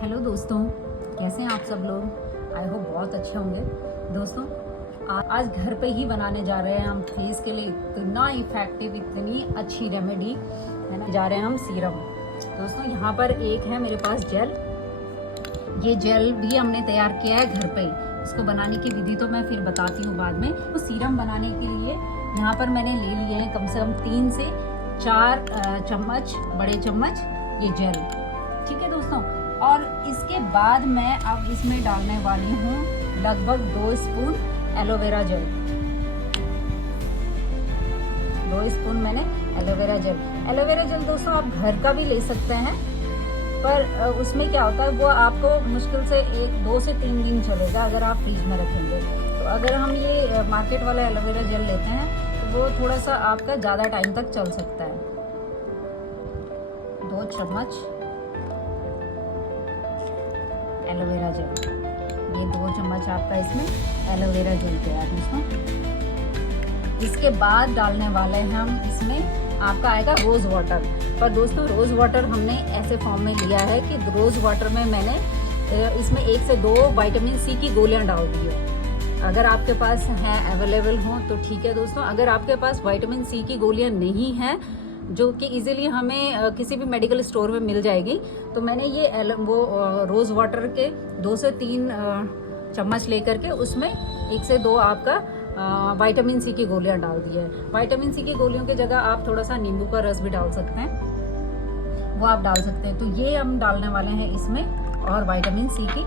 Hello दोस्तों, कैसे हैं आप सब लोग। आई होप बहुत अच्छे होंगे। दोस्तों आज घर पे ही बनाने जा रहे हैं हम फेस के लिए इतना इफेक्टिव, इतनी अच्छी रेमेडी है ना। जा रहे हैं हम सीरम। दोस्तों यहाँ पर एक है मेरे पास जेल। ये जेल भी हमने तैयार किया है घर पे ही। इसको बनाने की विधि तो मैं फिर बताती हूँ बाद में। तो सीरम बनाने के लिए यहाँ पर मैंने ले लिए हैं कम से कम 3 से 4 चम्मच, बड़े चम्मच ये जेल। ठीक है दोस्तों, और इसके बाद मैं अब इसमें डालने वाली हूँ लगभग 2 स्पून एलोवेरा जेल। 2 स्पून मैंने एलोवेरा जेल। एलोवेरा जेल दोस्तों आप घर का भी ले सकते हैं, पर उसमें क्या होता है वो आपको मुश्किल से 2 से 3 दिन चलेगा अगर आप फ्रिज में रखेंगे। तो अगर हम ये मार्केट वाला एलोवेरा जेल लेते हैं तो वो थोड़ा सा आपका ज़्यादा टाइम तक चल सकता है। 2 चम्मच एलोवेरा जेल, ये 2 चम्मच आपका इसमें एलोवेरा जेल तैयार दोस्तों। इसके बाद डालने वाले हैं हम इसमें आपका आएगा रोज वाटर। पर दोस्तों रोज वाटर हमने ऐसे फॉर्म में लिया है कि रोज वाटर में मैंने इसमें 1 से 2 विटामिन सी की गोलियां डाल दी है। अगर आपके पास है अवेलेबल हो तो ठीक है दोस्तों। अगर आपके पास विटामिन सी की गोलियां नहीं है जो कि इजीली हमें किसी भी मेडिकल स्टोर में मिल जाएगी, तो मैंने ये रोज वाटर के 2 से 3 चम्मच लेकर के उसमें 1 से 2 आपका विटामिन सी की गोलियां डाल दी है। विटामिन सी की गोलियों की जगह आप थोड़ा सा नींबू का रस भी डाल सकते हैं, वो आप डाल सकते हैं। तो ये हम डालने वाले हैं इसमें, और विटामिन सी की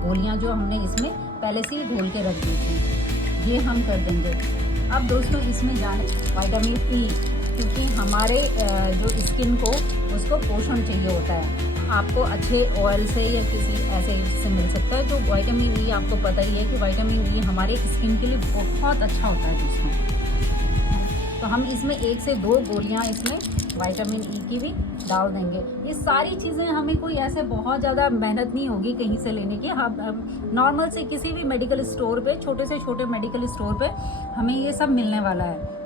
गोलियां जो हमने इसमें पहले से ही घोल के रख दी थी ये हम कर देंगे। अब दोस्तों इसमें जाने विटामिन ई, क्योंकि हमारे जो स्किन को उसको पोषण चाहिए होता है। आपको अच्छे ऑयल से या किसी ऐसे से मिल सकता है। तो विटामिन ई आपको पता ही है कि विटामिन ई हमारे स्किन के लिए बहुत अच्छा होता है दोस्तों। तो हम इसमें 1 से 2 गोलियां इसमें विटामिन ई की भी डाल देंगे। ये सारी चीज़ें हमें कोई ऐसे बहुत ज़्यादा मेहनत नहीं होगी कहीं से लेने की। हम नॉर्मल से किसी भी मेडिकल स्टोर पे, छोटे से छोटे मेडिकल स्टोर पे हमें ये सब मिलने वाला है।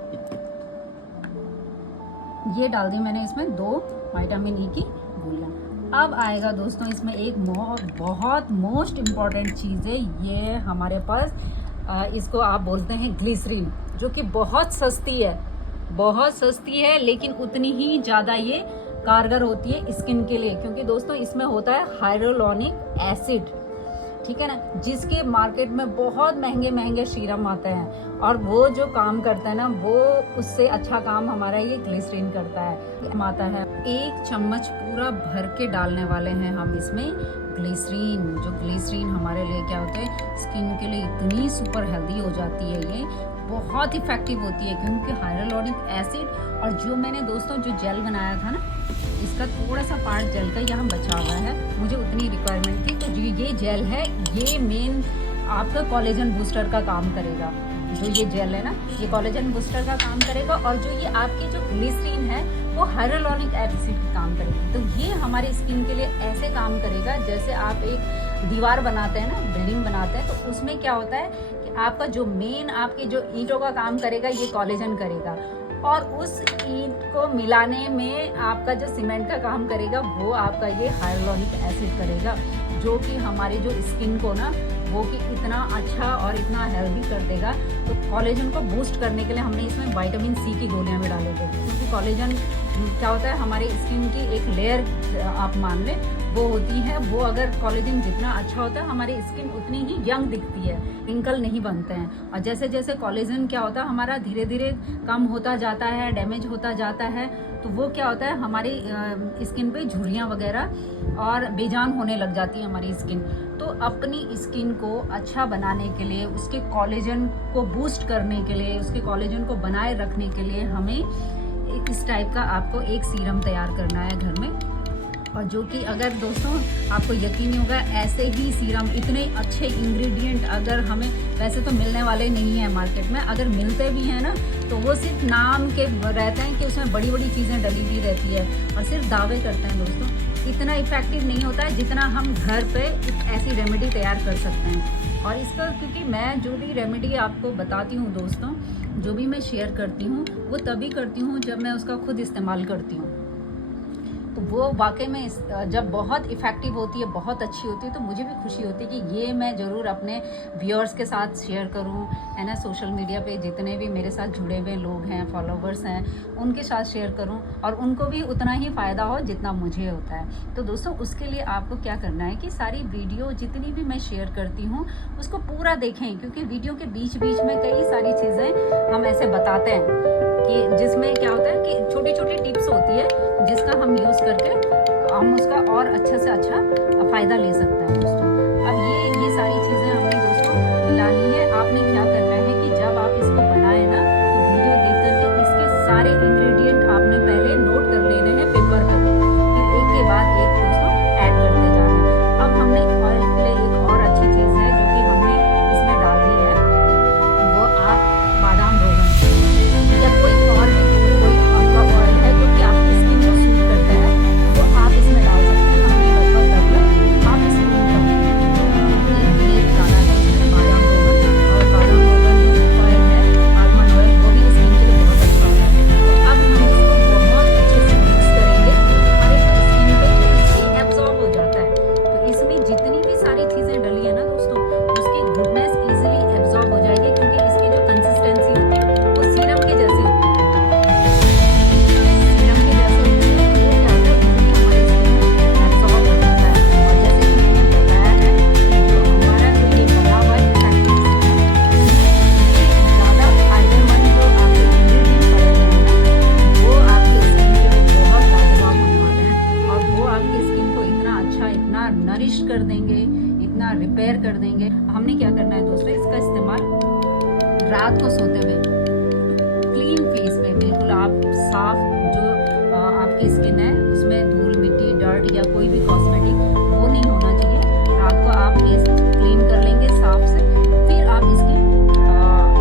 ये डाल दी मैंने इसमें 2 विटामिन ई की गोलियां। अब आएगा दोस्तों इसमें एक बहुत मोस्ट इम्पॉर्टेंट चीज़ है। ये हमारे पास इसको आप बोलते हैं ग्लिसरीन, जो कि बहुत सस्ती है लेकिन उतनी ही ज़्यादा ये कारगर होती है स्किन के लिए, क्योंकि दोस्तों इसमें होता है हाइड्रोलॉनिक एसिड। ठीक है ना, जिसके मार्केट में बहुत महंगे सीरम आते हैं, और वो जो काम करता है ना वो उससे अच्छा काम हमारा ये ग्लिसरीन करता है। आता है 1 चम्मच पूरा भर के डालने वाले हैं हम इसमें ग्लिसरीन। जो ग्लिसरीन हमारे लिए क्या होता है, स्किन के लिए इतनी सुपर हेल्दी हो जाती है, ये बहुत इफेक्टिव होती है क्योंकि हाइड्रोलॉनिक एसिड। और जो मैंने दोस्तों जो जेल बनाया था ना, इसका थोड़ा सा पार्ट जेल का यहाँ बचा हुआ है, मुझे उतनी रिक्वायरमेंट थी। तो जो ये जेल है ये मेन आपका कोलेजन बूस्टर का काम करेगा। जो ये जेल है ना, ये कोलेजन बूस्टर का काम करेगा, और जो ये आपकी जो ग्लिसरीन है वो हाइड्रोलॉनिक एसिड का काम करेगी। तो ये हमारे स्किन के लिए ऐसे काम करेगा जैसे आप एक दीवार बनाते हैं ना, बिल्डिंग बनाते हैं, तो उसमें क्या होता है कि आपका जो मेन आपके जो ईंटों का काम करेगा ये कोलेजन करेगा, और उस ईंट को मिलाने में आपका जो सीमेंट का काम करेगा वो आपका ये हाइड्रोलॉनिक एसिड करेगा, जो कि हमारी जो स्किन को ना वो कि इतना अच्छा और इतना हेल्दी कर देगा। तो कोलेजन को बूस्ट करने के लिए हमने इसमें विटामिन सी की गोलियां भी डाले थे, क्योंकि कोलेजन क्या होता है हमारे स्किन की एक लेयर आप मान लें वो होती है। वो अगर कोलेजन जितना अच्छा होता है हमारी स्किन उतनी ही यंग दिखती है, रिंकल नहीं बनते हैं। और जैसे जैसे कोलेजन क्या होता है हमारा धीरे धीरे कम होता जाता है, डैमेज होता जाता है, तो वो क्या होता है हमारी स्किन पे झुर्रियाँ वगैरह और बेजान होने लग जाती है हमारी स्किन। तो अपनी स्किन को अच्छा बनाने के लिए, उसके कोलेजन को बूस्ट करने के लिए, उसके कोलेजन को बनाए रखने के लिए हमें इस टाइप का आपको एक सीरम तैयार करना है घर में। और जो कि अगर दोस्तों आपको यकीन नहीं होगा, ऐसे ही सीरम इतने अच्छे इंग्रेडिएंट अगर हमें वैसे तो मिलने वाले नहीं है मार्केट में, अगर मिलते भी हैं ना तो वो सिर्फ नाम के रहते हैं कि उसमें बड़ी बड़ी चीज़ें डली हुई रहती है और सिर्फ दावे करते हैं दोस्तों। इतना इफेक्टिव नहीं होता है जितना हम घर पे ऐसी रेमेडी तैयार कर सकते हैं। और इसका क्योंकि मैं जो भी रेमेडी आपको बताती हूँ दोस्तों, जो भी मैं शेयर करती हूँ वो तभी करती हूँ जब मैं उसका खुद इस्तेमाल करती हूँ। तो वो वाकई में जब बहुत इफ़ेक्टिव होती है, बहुत अच्छी होती है, तो मुझे भी खुशी होती है कि ये मैं ज़रूर अपने व्यूअर्स के साथ शेयर करूं, है ना। सोशल मीडिया पे जितने भी मेरे साथ जुड़े हुए लोग हैं, फॉलोवर्स हैं, उनके साथ शेयर करूं और उनको भी उतना ही फ़ायदा हो जितना मुझे होता है। तो दोस्तों, उसके लिए आपको क्या करना है कि सारी वीडियो जितनी भी मैं शेयर करती हूँ उसको पूरा देखें, क्योंकि वीडियो के बीच बीच में कई सारी चीज़ें हम ऐसे बताते हैं कि जिसमें क्या होता है कि छोटी छोटी टिप्स होती है जिसका हम यूज़ करके हम उसका और अच्छा से अच्छा फ़ायदा ले सकते हैं दोस्तों। अब ये सारी चीज़ें हमने दोस्तों डाली है। आपने क्या करना है कि जब आप इसको बनाए ना, तो वीडियो देख करके इसके सारे इंग्रेडिएंट आपने पहले नोट कर लेने हैं पेपर पर, फिर एक के बाद एक दोस्तों ऐड करते जाना है। अब हमने ऑयल के लिए एक और अच्छी चीज़ है जो कि हमने इसमें डालनी है, वो आप बादाम रोगन या कोई और आपका ऑयल है जो कि आपकी स्किन को सूट करता है, वो आप इसमें डाल सकते हैं। हमने लगभग आप इसमें ये डाला है इसमें बादाम रोगन, और बादाम रोगन जो ऑयल है, आलमंड ऑयल, वो भी स्किन के लिए बहुत अच्छा होता है। तो अब हम इसको बहुत अच्छे से मिक्स करेंगे, हमारे स्किन पे ये एब्जॉर्ब हो जाता है। तो इसमें जितनी भी सारी चीज़ें डली है ना दोस्तों, उसकी गुडनेस इजीली एब्जॉर्ब हो जाएगी, क्योंकि इसकी जो कंसिस्टेंसी होती है वो सीरम के जैसी होती है। सीरम के जैसे होती है, तो वो क्या होता है, इजीली हमारे स्किन में एब्जॉर्ब हो जाता है। और जैसे कि मैंने बताया है कि जो हमारा जो ये बना हुआ इफेक्टिव ज़्यादा फायदेमंद जो आपके इंग्रेडिएंट पड़े हुए हैं ना, वो आपकी स्किन के लिए बहुत लाजवाब होने वाले हैं, और वो आपकी स्किन को इतना अच्छा, इतना नरिश कर देंगे, इतना रिपेयर कर देंगे। हमने क्या करना है दोस्तों, इसका इस्तेमाल रात को सोते हुए क्लीन फेस पे, बिल्कुल आप साफ, जो आपकी स्किन है उसमें धूल मिट्टी डर्ट या कोई भी कॉस्मेटिक वो नहीं होना चाहिए। रात को आप फेस क्लीन कर लेंगे साफ से, फिर आप इसकी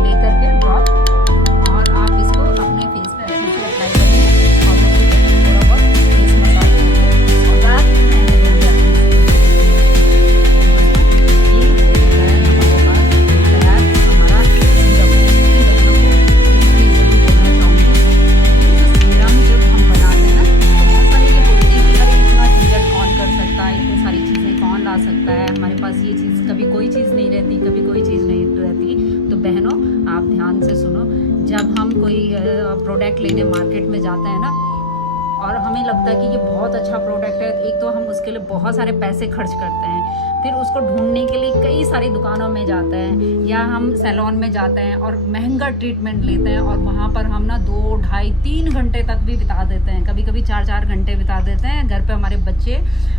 लेकर के ड्रॉप, और आप इसको अपने फेस पे अच्छे से अप्लाई करेंगे और थोड़ा बहुत फेस मसाज करेंगे और रात में पहनने देंगे अपनी स्किन। ये है हमारे पास तैयार हमारा सीरम। सीरम जब हम बनाते हैं ना, तो बहुत सारे ये बोलते हैं कि अरे इतना झंझट कौन कर सकता है, इतनी सारी चीज़ें कौन ला सकता है, हमारे पास ये चीज़, कभी कोई चीज़ नहीं रहती, कभी कोई चीज़ नहीं रहती। तो बहनों, आप ध्यान से सुनो, जब हम कोई प्रोडक्ट लेने मार्केट में जाते हैं ना, और हमें लगता है कि ये बहुत अच्छा प्रोडक्ट है, एक तो हम उसके लिए बहुत सारे पैसे खर्च करते हैं, फिर उसको ढूंढने के लिए कई सारी दुकानों में जाते हैं, या हम सैलून में जाते हैं और महंगा ट्रीटमेंट लेते हैं, और वहाँ पर हम ना 2, ढाई, 3 घंटे तक भी बिता देते हैं, कभी कभी 4-4 घंटे बिता देते हैं। घर पे हमारे बच्चे,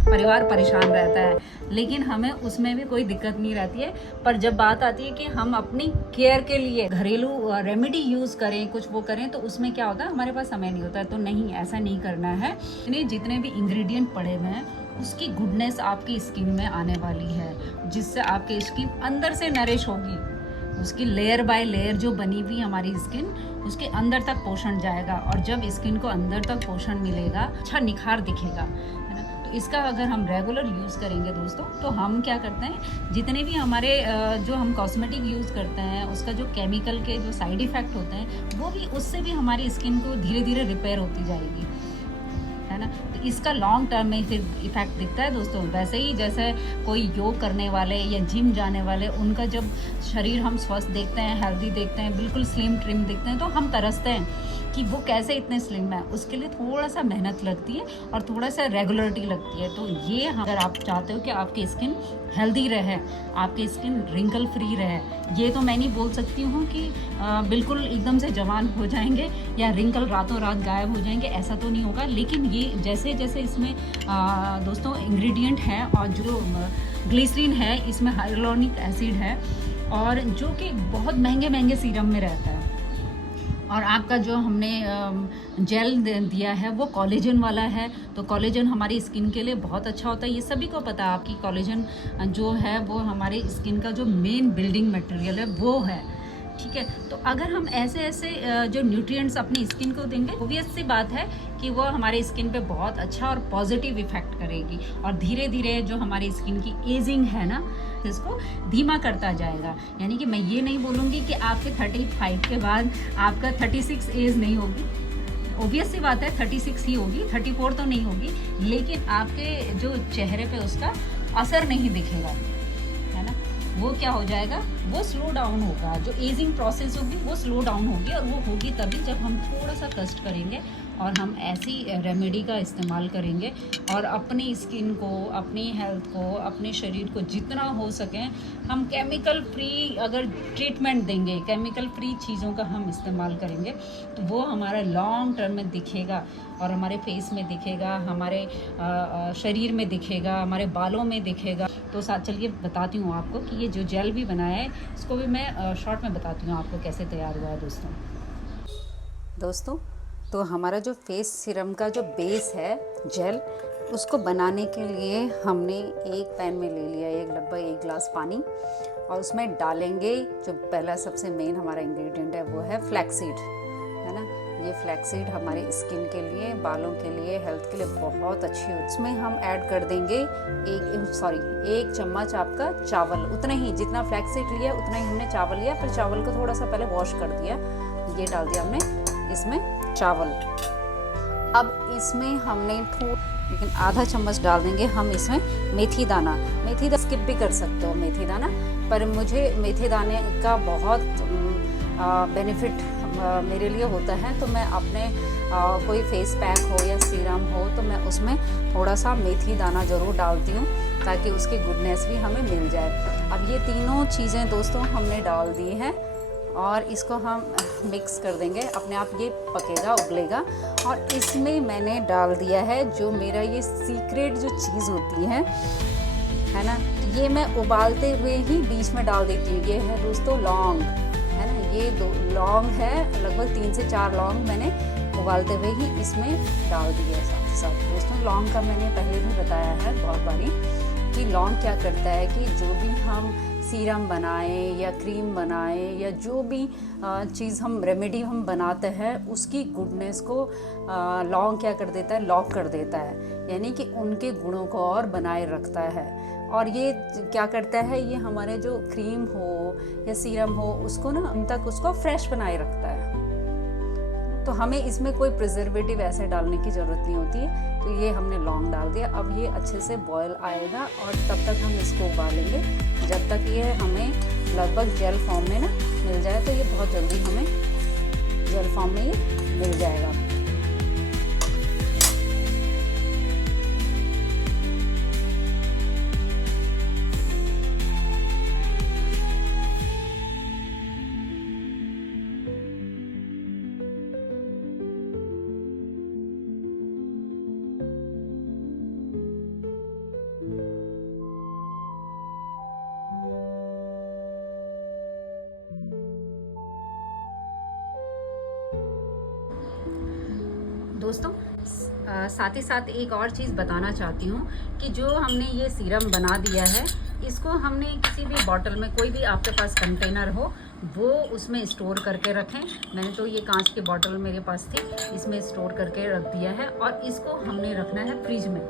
परिवार परेशान रहता है, लेकिन हमें उसमें भी कोई दिक्कत नहीं रहती है। पर जब बात आती है कि हम अपनी केयर के लिए घरेलू रेमेडी यूज़ करें, कुछ वो करें, तो उसमें क्या होता है, हमारे पास समय नहीं होता है। तो नहीं, ऐसा नहीं करना है। जितने भी इंग्रेडिएंट पड़े हुए हैं उसकी गुडनेस आपकी स्किन में आने वाली है, जिससे आपकी स्किन अंदर से नरिश होगी। उसकी लेयर बाय लेयर जो बनी हुई हमारी स्किन, उसके अंदर तक पोषण जाएगा, और जब स्किन को अंदर तक पोषण मिलेगा, अच्छा निखार दिखेगा, है ना। तो इसका अगर हम रेगुलर यूज़ करेंगे दोस्तों, तो हम क्या करते हैं, जितने भी हमारे जो हम कॉस्मेटिक यूज़ करते हैं, उसका जो केमिकल के जो साइड इफ़ेक्ट होते हैं, वो भी, उससे भी हमारी स्किन को धीरे धीरे रिपेयर होती जाएगी, है ना। तो इसका लॉन्ग टर्म में फिर इफेक्ट दिखता है दोस्तों। वैसे ही जैसे कोई योग करने वाले या जिम जाने वाले, उनका जब शरीर हम स्वस्थ देखते हैं, हेल्दी देखते हैं, बिल्कुल स्लिम ट्रिम दिखते हैं, तो हम तरसते हैं कि वो कैसे इतने स्लिम है। उसके लिए थोड़ा सा मेहनत लगती है और थोड़ा सा रेगुलरिटी लगती है। तो ये अगर आप चाहते हो कि आपकी स्किन हेल्दी रहे, आपकी स्किन रिंकल फ्री रहे, ये तो मैं नहीं बोल सकती हूँ कि बिल्कुल एकदम से जवान हो जाएंगे या रिंकल रातों रात गायब हो जाएंगे, ऐसा तो नहीं होगा। लेकिन ये जैसे जैसे इसमें दोस्तों इंग्रेडिएंट है, और जो ग्लिसरीन है, इसमें हाइलुरोनिक एसिड है, और जो कि बहुत महंगे महंगे सीरम में रहता है, और आपका जो हमने जेल दिया है वो कोलेजन वाला है। तो कोलेजन हमारी स्किन के लिए बहुत अच्छा होता है, ये सभी को पता है। आपकी कोलेजन जो है वो हमारी स्किन का जो मेन बिल्डिंग मटेरियल है वो है, ठीक है। तो अगर हम ऐसे ऐसे जो न्यूट्रिएंट्स अपनी स्किन को देंगे, ऑब्वियस सी बात है कि वो हमारे स्किन पे बहुत अच्छा और पॉजिटिव इफेक्ट करेगी, और धीरे धीरे जो हमारी स्किन की एजिंग है ना, इसको धीमा करता जाएगा। यानी कि मैं ये नहीं बोलूँगी कि आपके 35 के बाद आपका 36 एज नहीं होगी, ऑब्वियस सी बात है 36 ही होगी, 34 तो नहीं होगी, लेकिन आपके जो चेहरे पे उसका असर नहीं दिखेगा, है ना। वो क्या हो जाएगा, वो स्लो डाउन होगा, जो एजिंग प्रोसेस होगी वो स्लो डाउन होगी, और वो होगी तभी जब हम थोड़ा सा कष्ट करेंगे और हम ऐसी रेमेडी का इस्तेमाल करेंगे और अपनी स्किन को, अपनी हेल्थ को, अपने शरीर को जितना हो सके हम केमिकल फ्री अगर ट्रीटमेंट देंगे, केमिकल फ्री चीज़ों का हम इस्तेमाल करेंगे, तो वो हमारा लॉन्ग टर्म में दिखेगा और हमारे फेस में दिखेगा, हमारे शरीर में दिखेगा, हमारे बालों में दिखेगा। तो साथ चलिए बताती हूँ आपको कि ये जो जेल भी बनाया है इसको भी मैं शॉर्ट में बताती हूँ आपको कैसे तैयार हुआ है दोस्तों। तो हमारा जो फेस सीरम का जो बेस है जेल, उसको बनाने के लिए हमने एक पैन में ले लिया लगभग 1 गिलास पानी, और उसमें डालेंगे जो पहला सबसे मेन हमारा इंग्रेडिएंट है वो है फ्लैक्सीड, है ना। ये फ्लैक्सीड हमारी स्किन के लिए, बालों के लिए, हेल्थ के लिए बहुत अच्छी है। उसमें हम ऐड कर देंगे 1 चम्मच आपका चावल, उतना ही जितना फ्लैक्सीड लिया उतना ही हमने चावल लिया। फिर चावल को थोड़ा सा पहले वॉश कर दिया, ये डाल दिया हमने इसमें चावल। अब इसमें हमने लेकिन आधा चम्मच डाल देंगे हम इसमें मेथी दाना। मेथी दाना स्किप भी कर सकते हो मेथी दाना, पर मुझे मेथी दाने का बहुत बेनिफिट मेरे लिए होता है, तो मैं अपने कोई फेस पैक हो या सीरम हो तो मैं उसमें थोड़ा सा मेथी दाना ज़रूर डालती हूँ ताकि उसकी गुडनेस भी हमें मिल जाए। अब ये तीनों चीज़ें दोस्तों हमने डाल दी हैं और इसको हम मिक्स कर देंगे, अपने आप ये पकेगा, उबलेगा। और इसमें मैंने डाल दिया है जो मेरा ये सीक्रेट जो चीज़ होती है ना, ये मैं उबालते हुए ही बीच में डाल देती हूँ। ये है दोस्तों लौंग, है ना। ये 2 लौंग है, लगभग 3 से 4 लौंग मैंने उबालते हुए ही इसमें डाल दिया साथ साथ। दोस्तों लौंग का मैंने पहले भी बताया है बहुत बारी कि लौंग क्या करता है कि जो भी हम सीरम बनाएं या क्रीम बनाएं या जो भी चीज़ हम रेमेडी हम बनाते हैं उसकी गुडनेस को लौंग क्या कर देता है, लॉक कर देता है, यानी कि उनके गुणों को और बनाए रखता है। और ये क्या करता है, ये हमारे जो क्रीम हो या सीरम हो उसको ना उन तक उसको फ्रेश बनाए रखता है। तो हमें इसमें कोई प्रिजर्वेटिव ऐसे डालने की ज़रूरत नहीं होती है। तो ये हमने लौंग डाल दिया। अब ये अच्छे से बॉयल आएगा और तब तक हम इसको उबालेंगे जब तक ये हमें लगभग जेल फॉर्म में ना मिल जाए। तो ये बहुत जल्दी हमें जेल फॉर्म में ये मिल जाएगा। दोस्तों साथ ही साथ एक और चीज़ बताना चाहती हूँ कि जो हमने ये सीरम बना दिया है इसको हमने किसी भी बॉटल में, कोई भी आपके पास कंटेनर हो वो उसमें स्टोर करके रखें। मैंने तो ये कांच की बॉटल मेरे पास थी, इसमें स्टोर करके रख दिया है और इसको हमने रखना है फ्रिज में,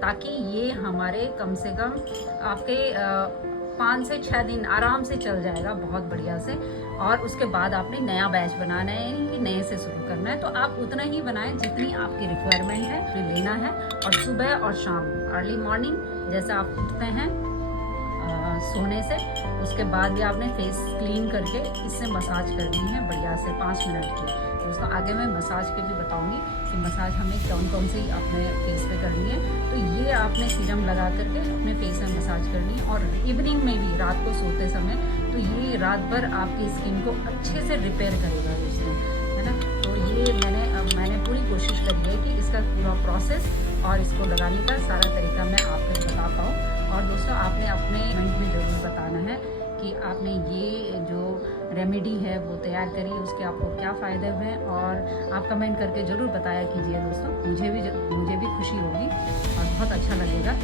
ताकि ये हमारे कम से कम आपके 5 से 6 दिन आराम से चल जाएगा बहुत बढ़िया से। और उसके बाद आपने नया बैच बनाना है कि नए से शुरू करना है तो आप उतना ही बनाएं जितनी आपकी रिक्वायरमेंट है, लेना है। और सुबह और शाम, अर्ली मॉर्निंग जैसे आप उठते हैं सोने से, उसके बाद भी आपने फेस क्लीन करके इससे मसाज करनी है बढ़िया से 5 मिनट की। दोस्तों आगे मैं मसाज के भी बताऊंगी कि मसाज हमें कौन कौन सी अपने फेस पे करनी है। तो ये आपने सीरम लगा करके अपने फेस में मसाज करनी है। और इवनिंग में भी, रात को सोते समय, तो ये रात भर आपकी स्किन को अच्छे से रिपेयर करेगा दोस्तों, है ना। तो ये मैंने पूरी कोशिश करी है कि इसका पूरा प्रोसेस और इसको लगाने का सारा तरीका मैं आपको बता पाऊँ। और दोस्तों आपने अपने कमेंट में ज़रूर बताना है कि आपने ये जो रेमेडी है वो तैयार करी, उसके आपको क्या फ़ायदे हुए, और आप कमेंट करके ज़रूर बताया कीजिए दोस्तों। मुझे भी खुशी होगी और बहुत अच्छा लगेगा।